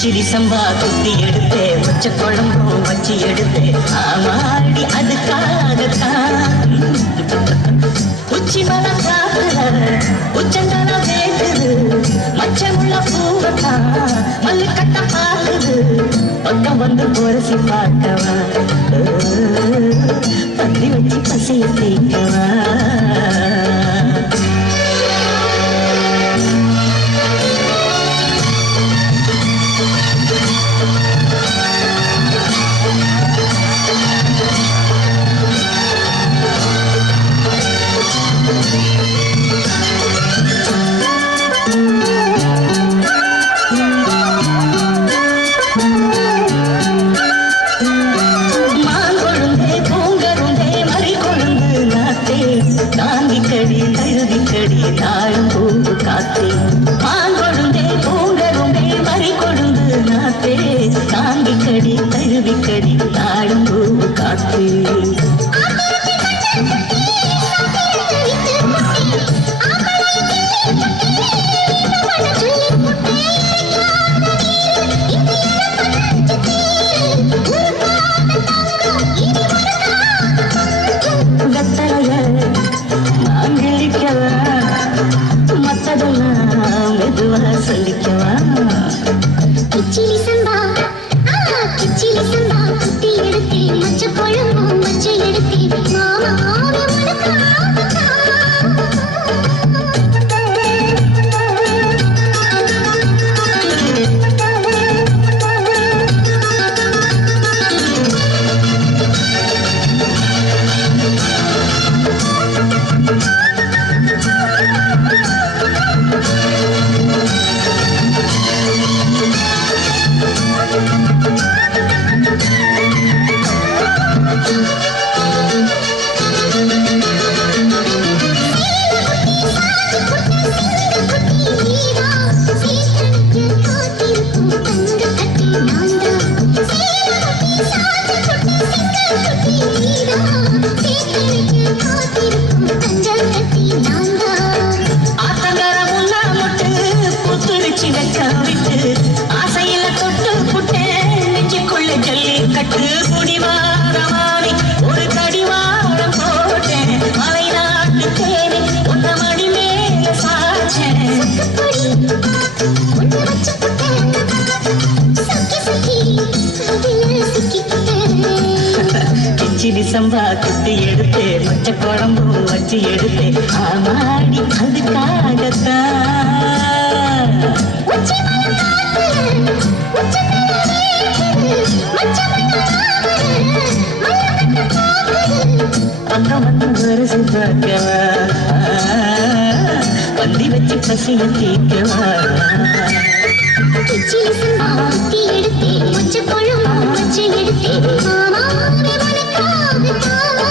கிச்சிடி சம்பா குத்தி எடுத்தே வச்ச குழம்பும் வச்சு எடுத்தே ஆமாடி அதுக்காகத்தான் உச்சி மரம் காத்துல உச்சந்தன வேண்டுது மச்சமுள்ள பூவத்தான் மல்லு கட்ட பாக்குது பக்கம் வந்து போரசி பார்க்கவா பத்தி வச்சு பசிய தேய்க்கவா தாங்கிக்கடி தழுவிக்கடி தாழும் பூவு காத்தே மாங்கொழுந்தே பூங்கருந்தே மறி கொழுந்து நாத்தே தாங்கிக்கடி தழுவிக்கடி தாழும் பூவு காத்தே சொல்லிக்கவா கிச்சிலி சம்பா கிச்சிலி சம்பா குத்தி எடுத்தே மச்ச குழம்பும் வச்சு எடுத்தே மாமாவே உனக்கு ஆசையில தொட்டு புட்டே நெஞ்சுக்குள்ள ஜல்லி கட்டு குடிவாரமாறி ஒரு கடிவாரம் போட்டேன் மலை நாட்டு தேனி உன்ன மணி மேல சாச்சேன் கிச்சிடி சம்பா குத்தி எடுத்தே மச்ச குழம்பு வச்சு எடுத்தே ஆமாடி அதுக்காகத்தான் பக்கம் வந்து வருஷம் பார்க்கவா பந்தி வச்சு பசிய தீர்க்கவா கிச்சிலி சம்பா குத்தி எடுத்தே மச்ச குழம்பு வச்சு எடுத்தே மாமாவே உனக்காகத்தான்